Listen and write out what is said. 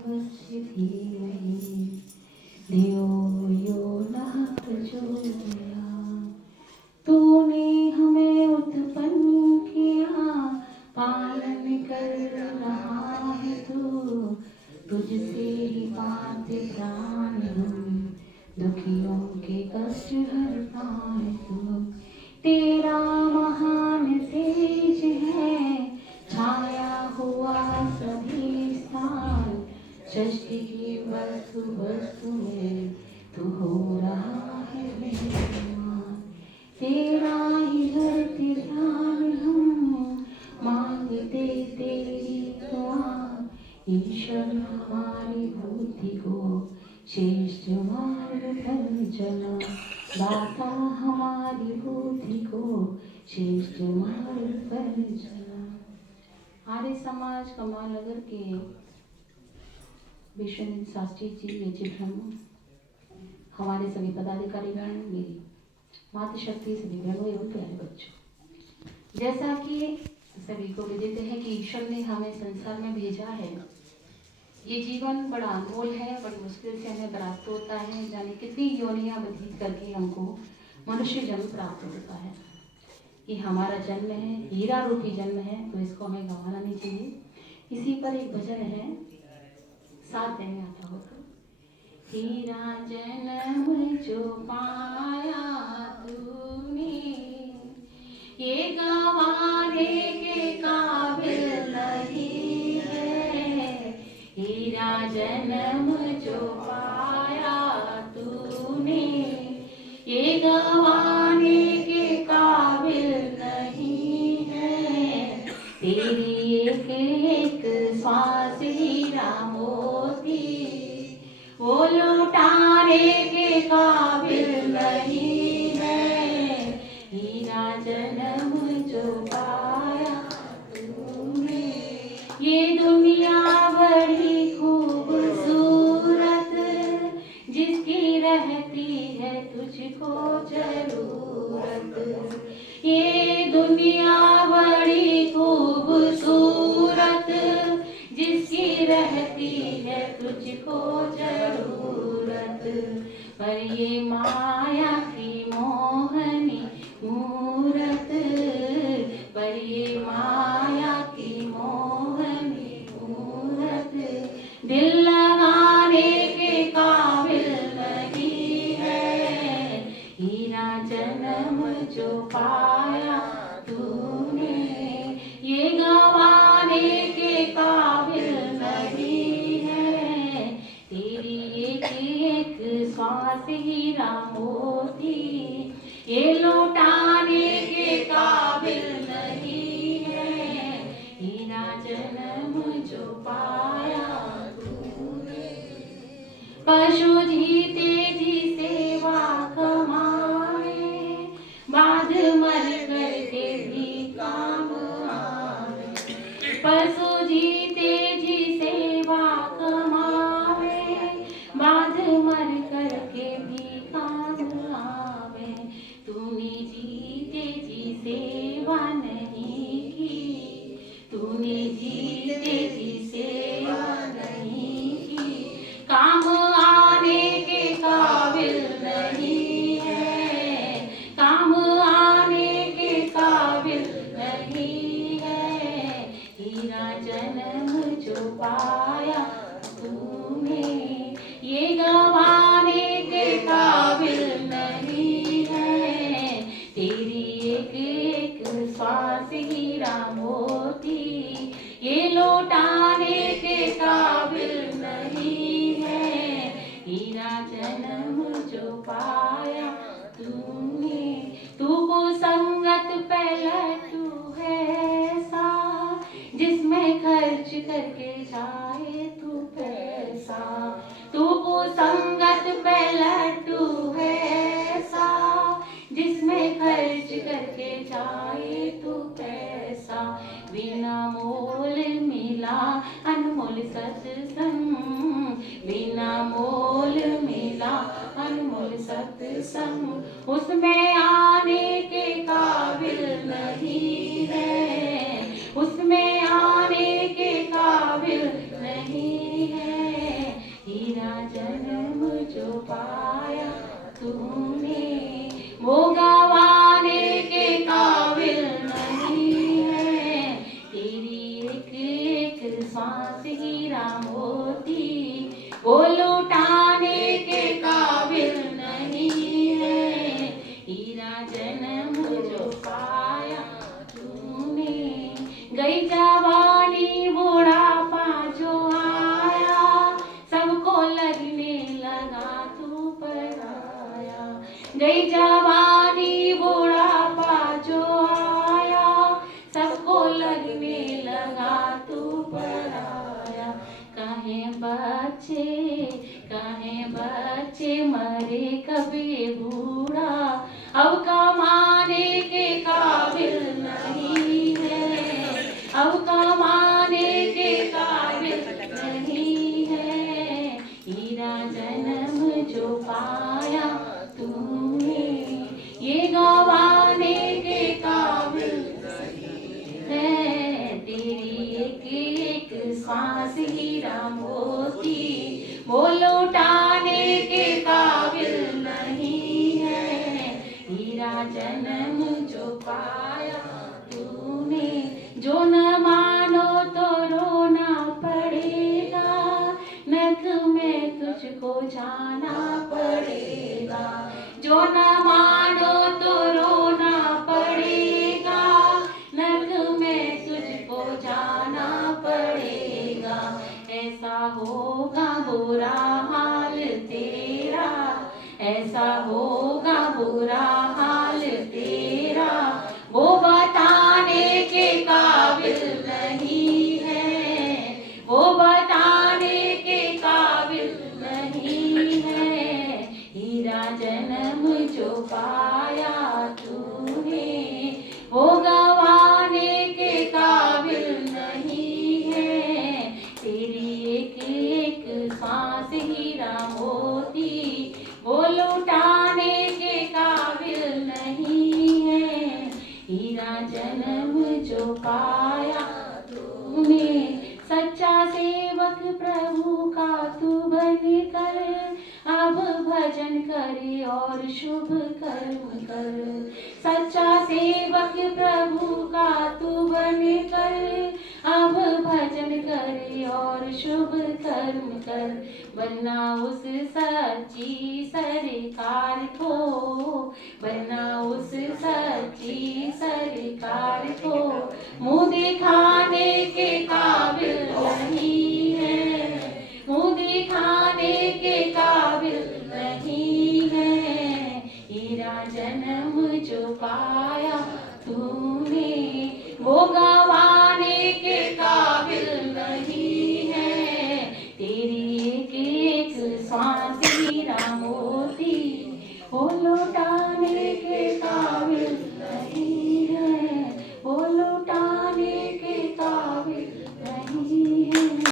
देवस्य धीमहि धियो यो नः प्रचोदयात्। तूने हमें उत्पन्न किया, पालन कर रहा है तू, तुझसे ही पाते प्राण हम, दुखियों के कष्ट हर पाए तू। तेरा महान तेज है, छाया हुआ सभी स्थान, सृष्टि की वस्तु वस्तु में तू हो रहा है विराजमान। तेरा ही धरती ध्यान हम मांगते तेरी दुआ, ईश्वर हमारी बुद्धि को श्रेष्ठ मार्ग पर चला, दाता हमारी बुद्धि को श्रेष्ठ मार्ग पर चला। आर्य समाज कमाल नगर के विश्वनाथ शास्त्री जी, विजय ब्रह्म, हमारे सभी पदाधिकारीगण, मेरी मातृशक्ति, सभी बहनों एवं प्यारे बच्चों, जैसा कि सभी को विदित है कि ईश्वर ने हमें संसार में भेजा है। ये जीवन बड़ा अनमोल है, बड़ी मुश्किल से हमें प्राप्त होता है, जाने कितनी योनियां व्यतीत करके हमको मनुष्य जन्म प्राप्त होता है। ये हमारा जन्म है, हीरा रूपी जन्म है, तो इसको हमें गंवाना नहीं चाहिए। इसी पर एक भजन है, साथ देने आता हो तो। हीरा जन्म जो पाया तूने, ये गंवाने के काबिल नहीं है। हीरा जन्म जो पाया तूने, ये गंवाने के काबिल नहीं है। तेरी एक एक श्वास हीरा मोती, वो लुटाने के काबिल नहीं है। हीरा जन्म जो पाया तूने, ये दुनिया बड़ी खूबसूरत, जिसकी रहती है तुझको जरूरत। ये दुनिया बड़ी खूबसूरत, जिसकी रहती है तुझको जरूरत। पर ये माया की मोहनी मूरत, पर ये माया की मोहनी मूरत, दिल लगाने के काबिल नहीं है। हीरा जन्म जो पाया तूने, ये गंवाने के काबिल नहीं है। तेरी एक एक श्वास हीरा मोती, ये लौटाने के काबिल नहीं है। हीरा जन्म जो पाया तूने, पशु जीते जी सेवा कमाए, बाद मर करके भी काम आवे। पशु जीते जी सेवा कमावे, बाद मर करके भी काम आवे। तूने जीते जी सेवा नहीं की, तूने जीते जी सेवा नहीं की, काम आने के काबिल नहीं है। काम आने के काबिल नहीं है। हीरा जन्म जो पाया तूने, ये गंवाने के काबिल नहीं है। तेरी एक एक श्वास हीरा मोती, ये लौटाने के काबिल नहीं है। हीरा जन्म जो पाया तूने, तू को संगत पलटू है ऐसा, जिसमें खर्च करके जाए तू पैसा। तू को संगत पलटू है ऐसा, जिसमें खर्च करके जाए तू पैसा। बिना मोल मिला अनमोल सत्संग, बिना मोल मिला अनमोल सत्संग, उसमें आने के काबिल नहीं है। उसमें आने के काबिल नहीं है। तूने, वो गवाने के काबिल नहीं है। तेरी एक एक सांस हीरा मोती, वो लुटाने के काबिल नहीं है। हीरा जन्म जो पाया तूने, गई जवानी बुढ़ापा जो आया, सबको लगने लगा तू पराया। गई जवानी बुढ़ापा जो आया, सबको लगने लगा तू पराया। कहे बच्चे मरे कभी बूढ़ा, अब कमाने के काबिल नहीं है। अब कमाने के काबिल नहीं है। हीरा जन्म जो पाया तूने, ये गवाने के काबिल है। तेरी एक एक सांस हीरा मोती, वो लुटाने के काबिल नहीं है। हीरा जन्म जो पाया तूने, जो न मानो तो रोना पड़ेगा, नरक में तुझको जाना पड़ेगा। जो न मानो तो रोना पड़ेगा, नरक में तुझको जाना पड़ेगा। ऐसा होगा बुरा हाल तेरा, ऐसा होगा बुरा हाल तेरा, वो बताने के काबिल नहीं है। वो बताने के काबिल नहीं है। हीरा जन्म जो पाया तूने, वो गवाने के काबिल नहीं है। तेरी एक एक सांस हीरा मोती, वो लुटाने के काबिल नहीं है। हीरा जन्म जो पाया तूने, सच्चा सेवक प्रभु का तू बन कर, अब भजन करे और शुभ कर्म कर। सच्चा सेवक प्रभु का तू बन कर, अब भजन करे और शुभ कर्म कर। बनना उस सच्ची सरकार को, बनना उस सच्ची सरकार को, मुँह दिखाने के काबिल नहीं है। मुँह दिखाने के काबिल नहीं है। हीरा जन्म जो पाया तूने, वो